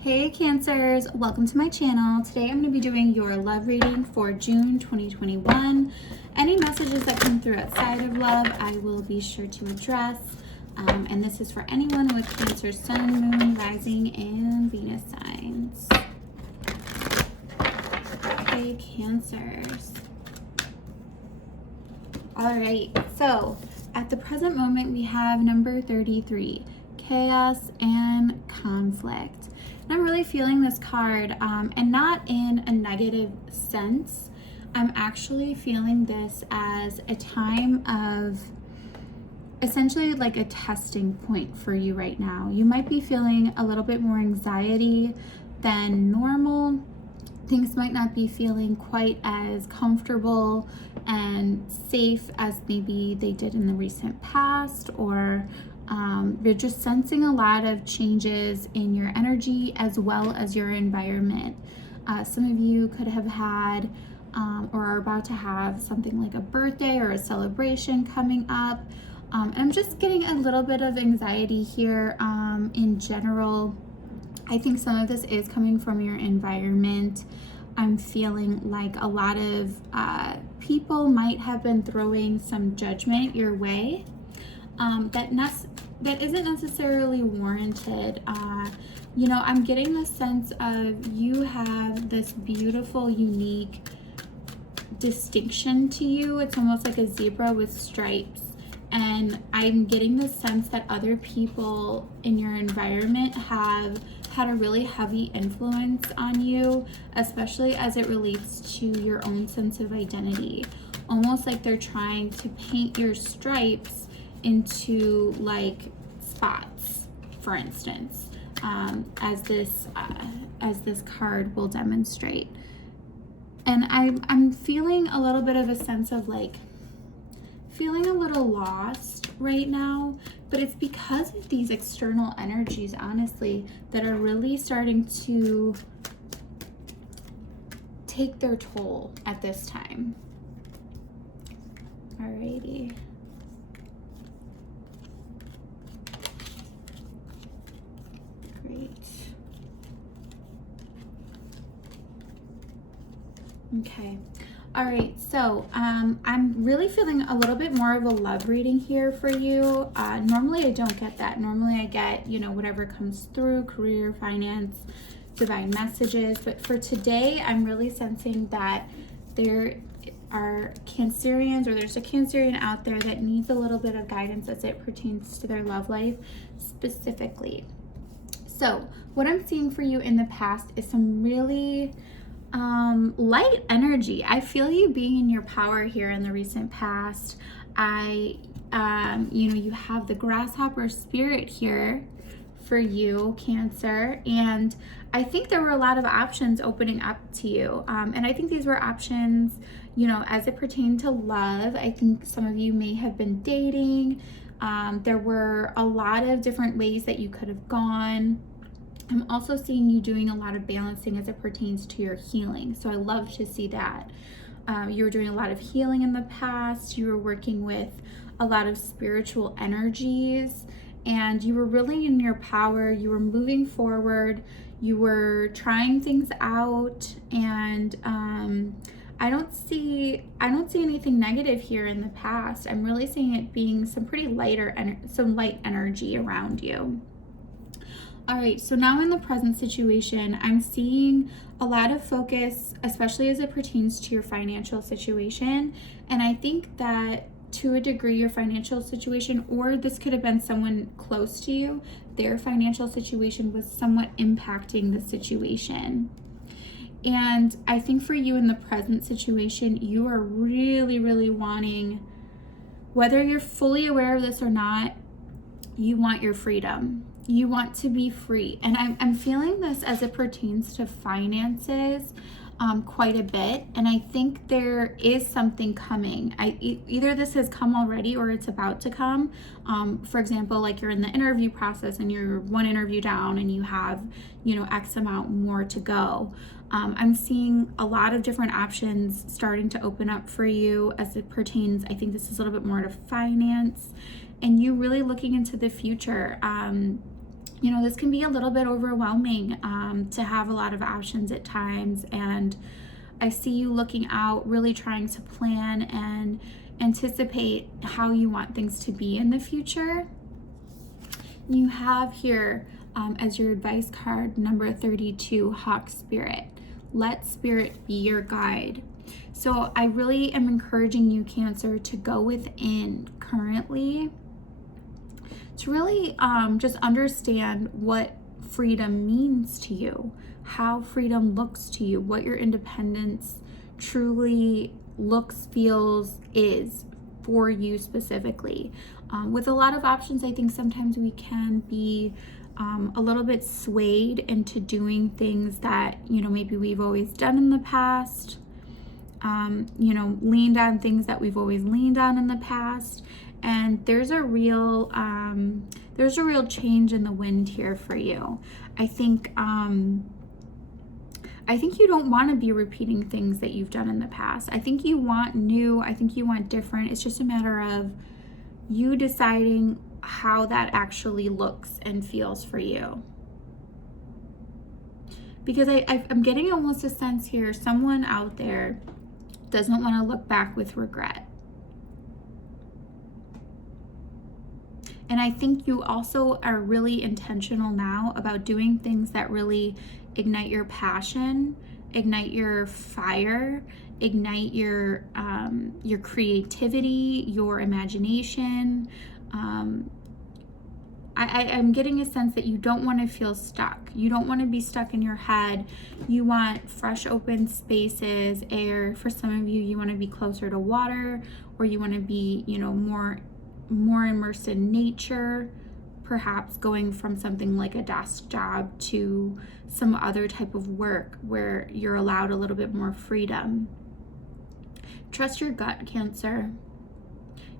Hey Cancers, welcome to my channel. Today I'm going to be doing your love reading for June 2021. Any messages that come through outside of love, I will be sure to address. And this is for anyone with Cancer, Sun, Moon, Rising, and Venus signs. Okay, Cancers. All right, so at the present moment, we have number 33, chaos and conflict. And I'm really feeling this card, and not in a negative sense. I'm actually feeling this as a time of essentially like a testing point for you right now. You might be feeling a little bit more anxiety than normal. Things might not be feeling quite as comfortable and safe as maybe they did in the recent past, or you're just sensing a lot of changes in your energy as well as your environment. Some of you could have had or are about to have something like a birthday or a celebration coming up. And I'm just getting a little bit of anxiety here in general. I think some of this is coming from your environment. I'm feeling like a lot of people might have been throwing some judgment your way that isn't necessarily warranted. I'm getting the sense of you have this beautiful, unique distinction to you. It's almost like a zebra with stripes. And I'm getting the sense that other people in your environment have had a really heavy influence on you, especially as it relates to your own sense of identity. Almost like they're trying to paint your stripes into like spots, for instance, as this card will demonstrate. And I'm feeling a little bit of a sense of like feeling a little lost right now, but it's because of these external energies, honestly, that are really starting to take their toll at this time. Alrighty. Great. Okay. All right, so I'm really feeling a little bit more of a love reading here for you. Normally I don't get that. Normally I get, whatever comes through, career, finance, divine messages. But for today, I'm really sensing that there are Cancerians, or there's a Cancerian out there that needs a little bit of guidance as it pertains to their love life specifically. So what I'm seeing for you in the past is some really light energy. I feel you being in your power here in the recent past. You have the grasshopper spirit here for you, Cancer, and I think there were a lot of options opening up to you. And I think these were options, as it pertained to love. I think some of you may have been dating. There were a lot of different ways that you could have gone. I'm also seeing you doing a lot of balancing as it pertains to your healing. So I love to see that. You were doing a lot of healing in the past. You were working with a lot of spiritual energies, and you were really in your power. You were moving forward. You were trying things out, and I don't see anything negative here in the past. I'm really seeing it being some pretty some light energy around you. All right, so now in the present situation, I'm seeing a lot of focus, especially as it pertains to your financial situation. And I think that to a degree, your financial situation, or this could have been someone close to you, their financial situation was somewhat impacting the situation. And I think for you in the present situation, you are really, really wanting, whether you're fully aware of this or not, you want your freedom. You want to be free. And I'm feeling this as it pertains to finances quite a bit. And I think there is something coming. Either this has come already or it's about to come. For example, like you're in the interview process and you're one interview down and you have, X amount more to go. I'm seeing a lot of different options starting to open up for you as it pertains. I think this is a little bit more to finance and you really looking into the future. you know, this can be a little bit overwhelming to have a lot of options at times. And I see you looking out, really trying to plan and anticipate how you want things to be in the future. You have here as your advice card, number 32, Hawk Spirit. Let Spirit be your guide. So I really am encouraging you, Cancer, to go within currently to really just understand what freedom means to you, how freedom looks to you, what your independence truly looks, feels, is for you specifically. With a lot of options, I think sometimes we can be a little bit swayed into doing things that, you know, maybe we've always done in the past, you know, leaned on things that we've always leaned on in the past. And there's a real change in the wind here for you. I think you don't want to be repeating things that you've done in the past. I think you want new. I think you want different. It's just a matter of you deciding how that actually looks and feels for you. Because I'm getting almost a sense here, someone out there doesn't want to look back with regret. And I think you also are really intentional now about doing things that really ignite your passion, ignite your fire, ignite your creativity, your imagination. I'm getting a sense that you don't want to feel stuck. You don't want to be stuck in your head. You want fresh, open spaces, air. For some of you, you want to be closer to water, or you want to be, you know, more immersed in nature, perhaps going from something like a desk job to some other type of work where you're allowed a little bit more freedom. Trust your gut, Cancer.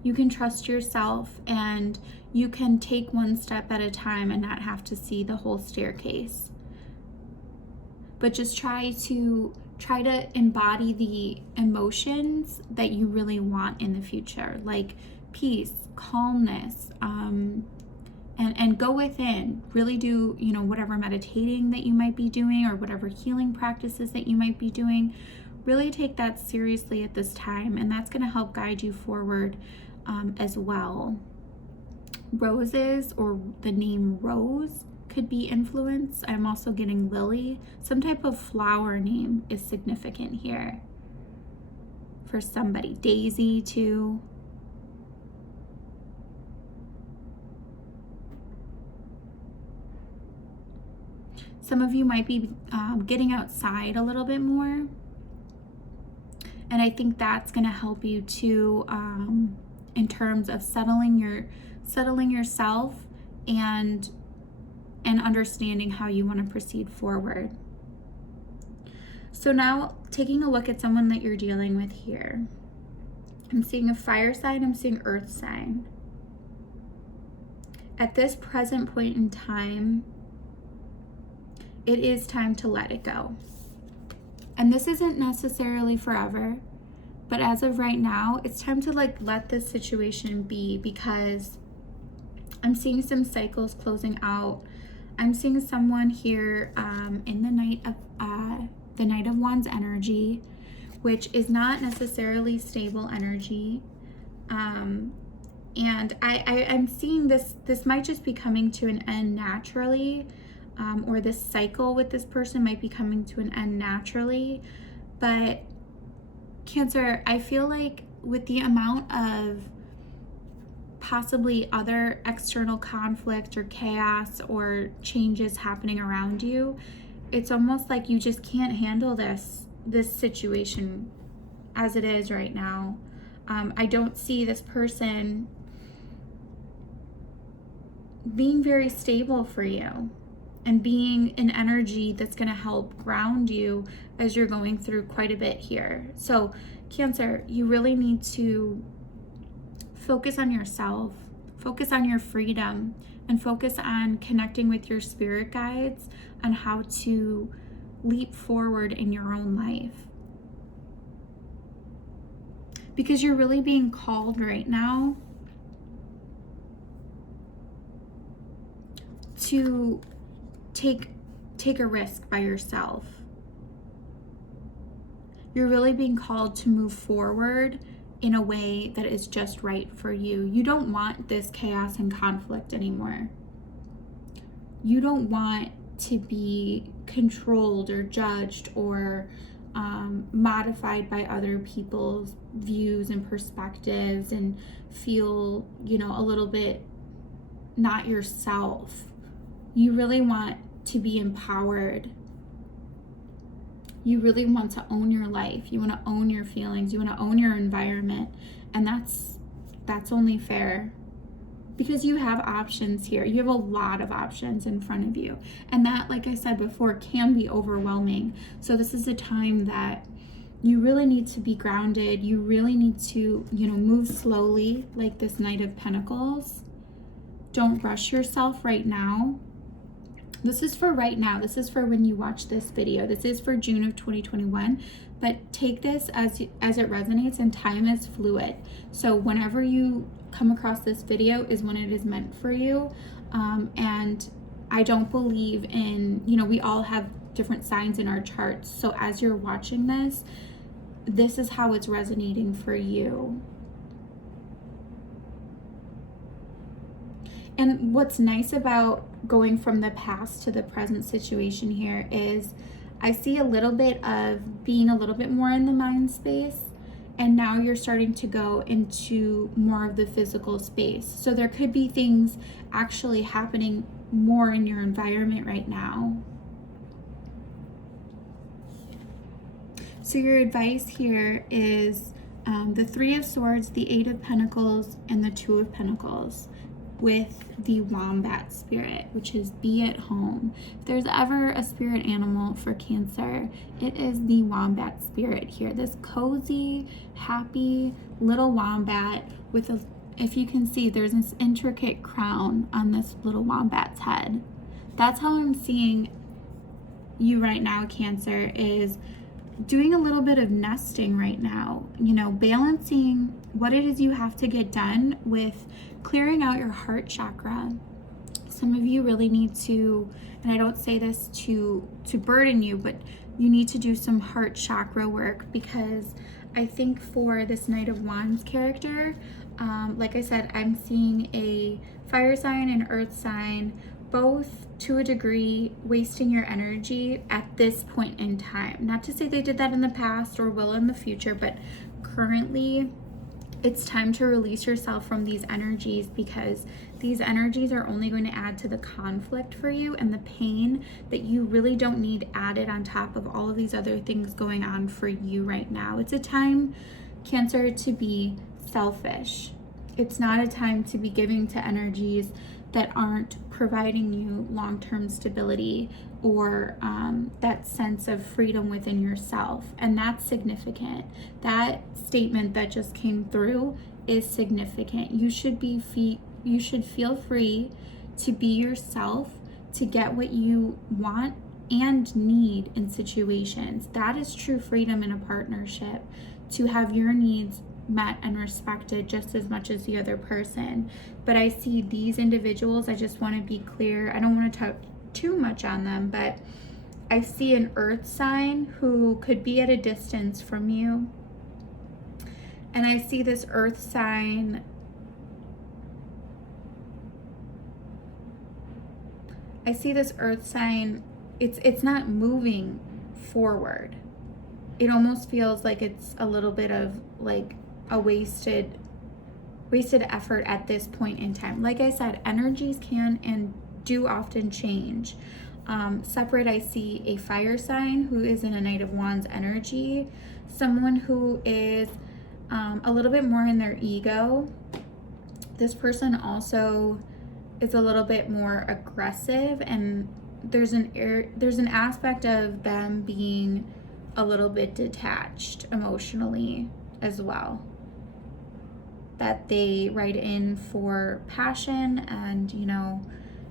You can trust yourself, and you can take one step at a time and not have to see the whole staircase. But just try to embody the emotions that you really want in the future, like peace, calmness, and go within. Really do, you know, whatever meditating that you might be doing or whatever healing practices that you might be doing. Really take that seriously at this time, and that's going to help guide you forward as well. Roses, or the name Rose, could be influenced. I'm also getting lily. Some type of flower name is significant here for somebody. Daisy too. Some of you might be getting outside a little bit more, and I think that's going to help you too, in terms of settling yourself and understanding how you want to proceed forward. So now, taking a look at someone that you're dealing with here, I'm seeing a fire sign, I'm seeing earth sign. At this present point in time, it is time to let it go. And this isn't necessarily forever, but as of right now, it's time to let this situation be, because I'm seeing some cycles closing out. I'm seeing someone here in the Knight of Wands energy, which is not necessarily stable energy. And I'm seeing this might just be coming to an end naturally, or this cycle with this person might be coming to an end naturally. But Cancer, I feel like with the amount of possibly other external conflict or chaos or changes happening around you, it's almost like you just can't handle this situation as it is right now. I don't see this person being very stable for you and being an energy that's going to help ground you as you're going through quite a bit here. So Cancer, you really need to focus on yourself, focus on your freedom, and focus on connecting with your spirit guides on how to leap forward in your own life. Because you're really being called right now to take a risk by yourself. You're really being called to move forward in a way that is just right for you. You don't want this chaos and conflict anymore. You don't want to be controlled or judged or modified by other people's views and perspectives and feel, a little bit not yourself. You really want to be empowered. You really want to own your life. You want to own your feelings. You want to own your environment. And that's only fair, because you have options here. You have a lot of options in front of you. And that, like I said before, can be overwhelming. So this is a time that you really need to be grounded. You really need to, move slowly, like this Knight of Pentacles. Don't rush yourself right now. This is for right now. This is for when you watch this video. This is for June of 2021. But take this as it resonates, and time is fluid. So whenever you come across this video is when it is meant for you. And I don't believe in, we all have different signs in our charts. So as you're watching this is how it's resonating for you. And what's nice about going from the past to the present situation here is I see a little bit of being a little bit more in the mind space, and now you're starting to go into more of the physical space. So there could be things actually happening more in your environment right now. So your advice here is the Three of Swords, the Eight of Pentacles, and the Two of Pentacles, with the wombat spirit, which is be at home. If there's ever a spirit animal for Cancer, it is the wombat spirit here. This cozy, happy little wombat with if you can see, there's this intricate crown on this little wombat's head. That's how I'm seeing you right now, Cancer, is doing a little bit of nesting right now, balancing what it is you have to get done with clearing out your heart chakra. Some of you really need to, and I don't say this to burden you, but you need to do some heart chakra work, because I think for this Knight of Wands character, like I said, I'm seeing a fire sign and earth sign, both to a degree wasting your energy at this point in time. Not to say they did that in the past or will in the future, but currently it's time to release yourself from these energies, because these energies are only going to add to the conflict for you and the pain that you really don't need added on top of all of these other things going on for you right now. It's a time, Cancer, to be selfish. It's not a time to be giving to energies that aren't providing you long-term stability or that sense of freedom within yourself. And that's significant. That statement that just came through is significant. You should feel free to be yourself, to get what you want and need in situations. That is true freedom in a partnership, to have your needs met and respected just as much as the other person. But I see these individuals, I just want to be clear, I don't want to talk too much on them, but I see an earth sign who could be at a distance from you. And I see this earth sign, it's not moving forward. It almost feels like it's a little bit of like a wasted effort at this point in time. Like I said, energies can and do often change. Separate, I see a fire sign who is in a Knight of Wands energy, someone who is a little bit more in their ego. This person also is a little bit more aggressive, and there's an aspect of them being a little bit detached emotionally as well, that they write in for passion and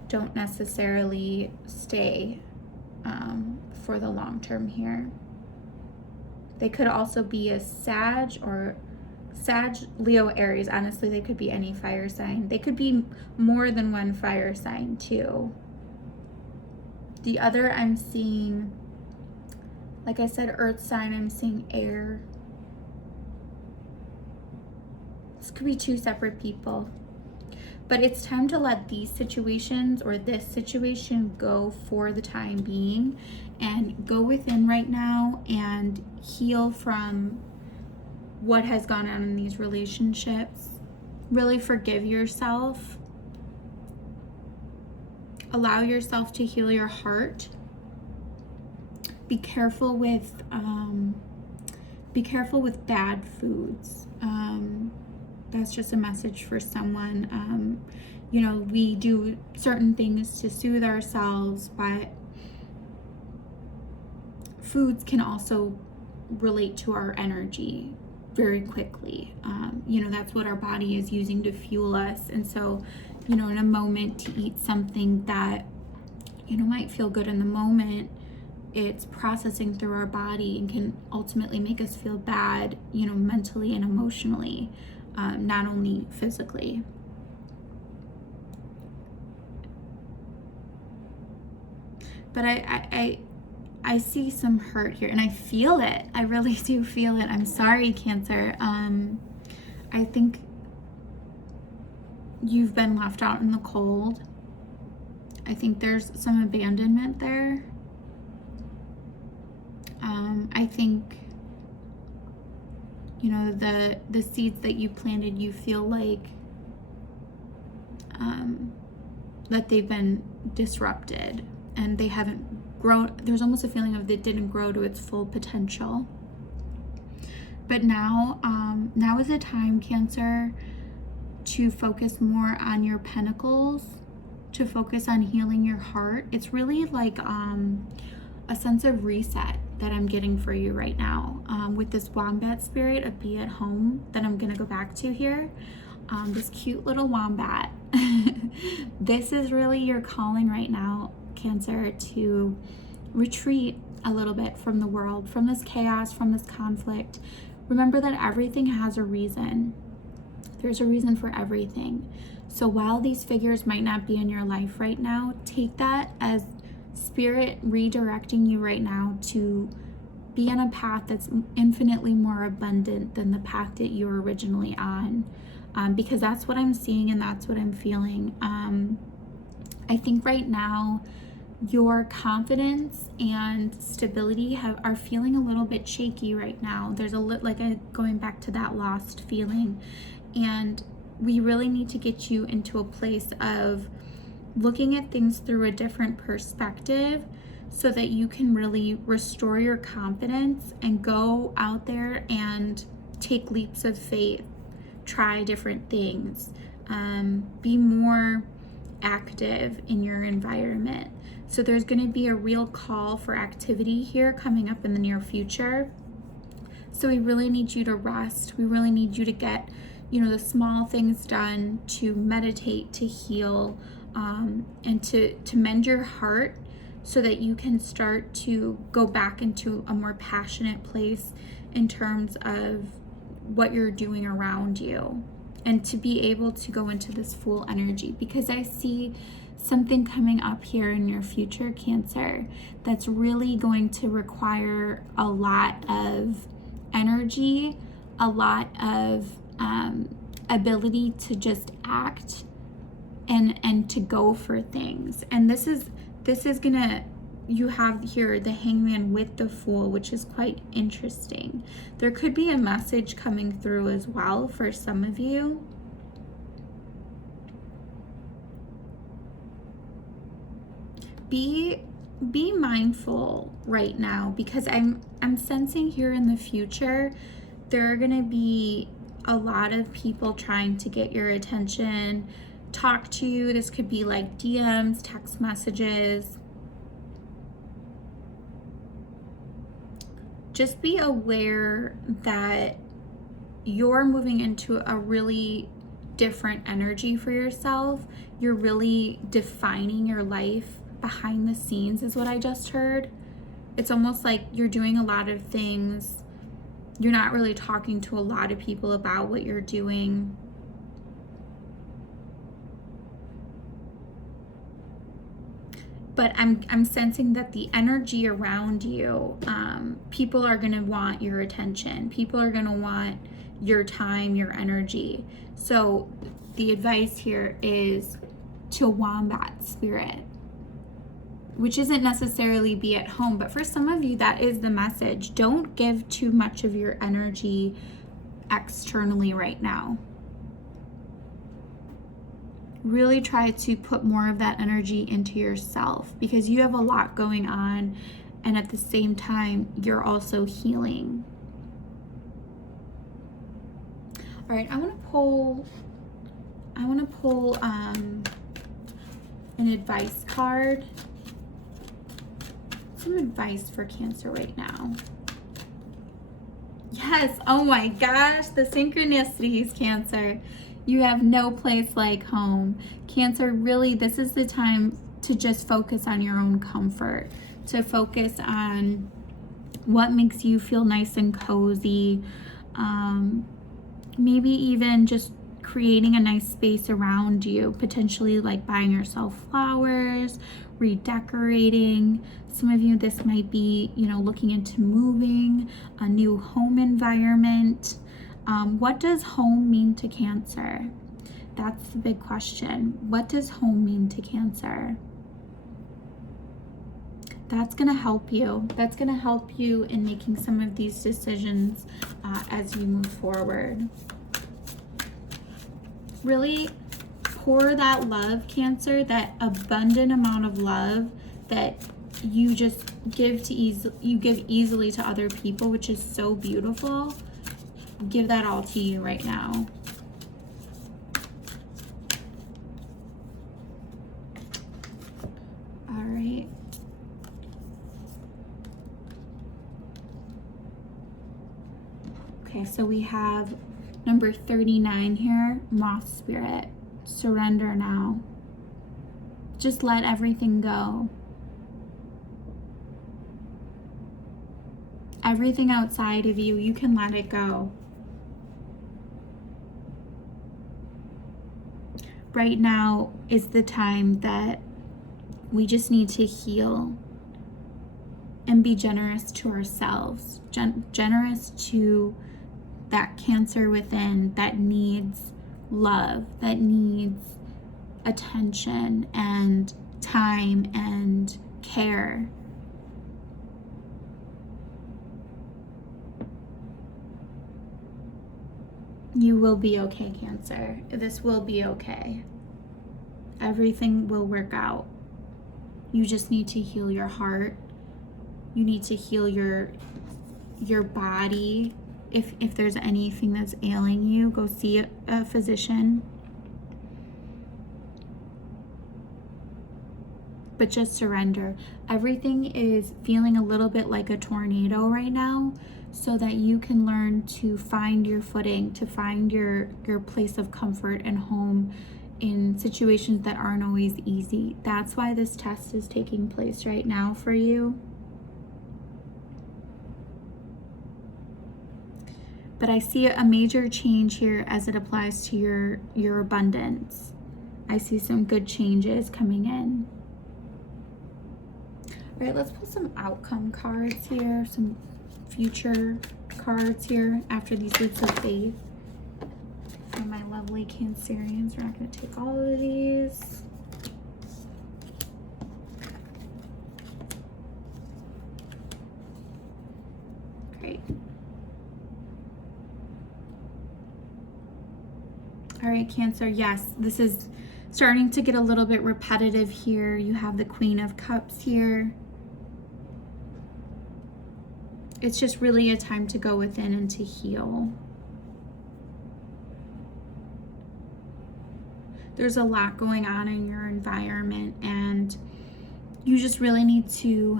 don't necessarily stay for the long term here. They could also be a Sag, Leo, Aries. Honestly, they could be any fire sign. They could be more than one fire sign too. The other, I'm seeing, like I said, earth sign, I'm seeing air. This could be two separate people. But it's time to let these situations or this situation go for the time being, and go within right now and heal from what has gone on in these relationships. Really forgive yourself. Allow yourself to heal your heart. Be careful with bad foods. That's just a message for someone. You know, we do certain things to soothe ourselves, but foods can also relate to our energy very quickly. You know, that's what our body is using to fuel us. And so, you know, in a moment to eat something that, you know, might feel good in the moment, it's processing through our body and can ultimately make us feel bad, you know, mentally and emotionally, not only physically. But I see some hurt here, and I feel it. I really do feel it. I'm sorry, Cancer. I think you've been left out in the cold. I think there's some abandonment there. I think, you know, the seeds that you planted, you feel like that they've been disrupted and they haven't grown. There's almost a feeling of it didn't grow to its full potential. But now is the time, Cancer, to focus more on your pentacles, to focus on healing your heart. It's really like a sense of reset that I'm getting for you right now, with this wombat spirit of be at home that I'm gonna go back to here. This cute little wombat. This is really your calling right now, Cancer, to retreat a little bit from the world, from this chaos, from this conflict. Remember that everything has a reason. There's a reason for everything. So while these figures might not be in your life right now, take that as Spirit redirecting you right now to be on a path that's infinitely more abundant than the path that you were originally on, because that's what I'm seeing and that's what I'm feeling. I think right now your confidence and stability are feeling a little bit shaky right now. There's going back to that lost feeling, and we really need to get you into a place of looking at things through a different perspective so that you can really restore your confidence and go out there and take leaps of faith, try different things, be more active in your environment. So there's going to be a real call for activity here coming up in the near future. So we really need you to rest. We really need you to get, you know, the small things done, to meditate, to heal, and to mend your heart so that you can start to go back into a more passionate place in terms of what you're doing around you, and to be able to go into this full energy, because I see something coming up here in your future, Cancer, that's really going to require a lot of energy, a lot of ability to just act and to go for things. And this is gonna, you have here the Hangman with the Fool, which is quite interesting. There could be a message coming through as well for some of you. Be mindful right now, because I'm sensing here in the future there are gonna be a lot of people trying to get your attention, talk to you. This could be like DMs, text messages. Just be aware that you're moving into a really different energy for yourself. You're really defining your life behind the scenes, is what I just heard. It's almost like you're doing a lot of things. You're not really talking to a lot of people about what you're doing. but I'm sensing that the energy around you, people are going to want your attention. People are going to want your time, your energy. So the advice here is to wombat spirit, which isn't necessarily be at home, but for some of you, that is the message. Don't give too much of your energy externally right now. Really try to put more of that energy into yourself, because you have a lot going on, and at the same time, you're also healing. All right, I want to pull an advice card. Some advice for Cancer right now. Yes, oh my gosh, the synchronicities, Cancer. You have no place like home. Cancer, really, this is the time to just focus on your own comfort, to focus on what makes you feel nice and cozy. Maybe even just creating a nice space around you, potentially like buying yourself flowers, redecorating. Some of you, this might be, looking into moving, a new home environment. What does home mean to Cancer? That's the big question. What does home mean to Cancer? That's going to help you. That's going to help you in making some of these decisions as you move forward. Really pour that love, Cancer, that abundant amount of love that you just give easily to other people, which is so beautiful. Give that all to you right now. All right. Okay, so we have number 39 here, Moth Spirit. Surrender now. Just let everything go. Everything outside of you, you can let it go. Right now is the time that we just need to heal and be generous to ourselves, generous to that Cancer within that needs love, that needs attention and time and care. You will be okay, Cancer. This will be okay. Everything will work out. You just need to heal your heart. You need to heal your body. If there's anything that's ailing you, go see a physician. But just surrender. Everything is feeling a little bit like a tornado right now, so that you can learn to find your footing, to find your place of comfort and home in situations that aren't always easy. That's why this test is taking place right now for you. But I see a major change here as it applies to your abundance. I see some good changes coming in. All right, let's pull some outcome cards here, some future cards here after these leaps of faith. For my lovely Cancerians, we're not going to take all of these. Great. All right, Cancer, yes, this is starting to get a little bit repetitive here. You have the Queen of Cups here. It's just really a time to go within and to heal. There's a lot going on in your environment, and you just really need to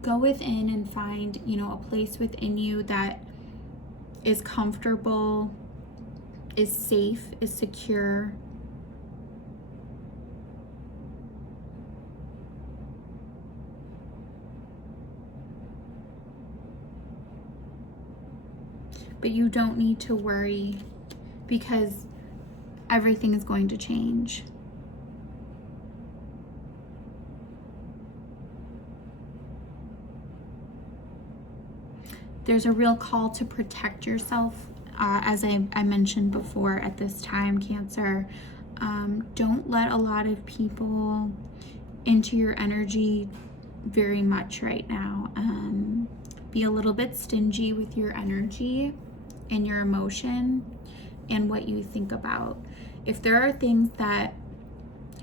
go within and find, a place within you that is comfortable, is safe, is secure. But you don't need to worry, because everything is going to change. There's a real call to protect yourself, as I mentioned before at this time, Cancer. Don't let a lot of people into your energy very much right now. Be a little bit stingy with your energy and your emotion and what you think about. If there are things that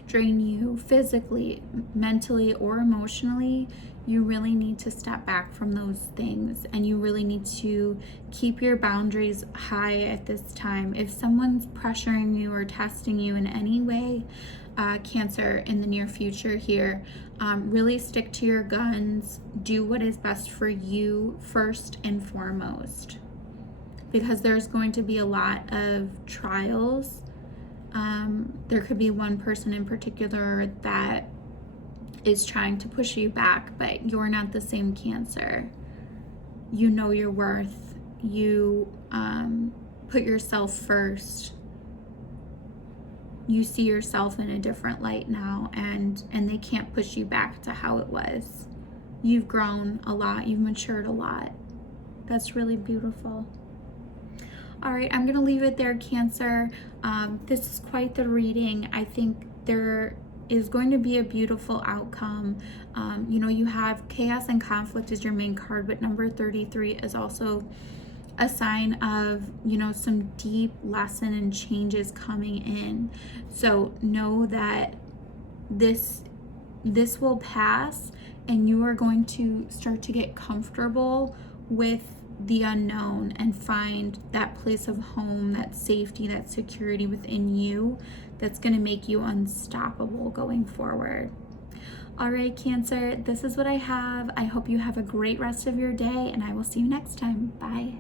drain you physically, mentally, or emotionally, you really need to step back from those things, and you really need to keep your boundaries high at this time. If someone's pressuring you or testing you in any way, Cancer, in the near future here, really stick to your guns. Do what is best for you first and foremost, because there's going to be a lot of trials. There could be one person in particular that is trying to push you back, but you're not the same, Cancer. You know your worth. You put yourself first. You see yourself in a different light now, and they can't push you back to how it was. You've grown a lot. You've matured a lot. That's really beautiful. All right, I'm gonna leave it there, Cancer. This is quite the reading. I think there is going to be a beautiful outcome. You have chaos and conflict as your main card, but number 33 is also a sign of, some deep lesson and changes coming in. So know that this will pass, and you are going to start to get comfortable with the unknown and find that place of home, that safety, that security within you that's going to make you unstoppable going forward. All right, Cancer, this is what I have. I hope you have a great rest of your day, and I will see you next time. Bye.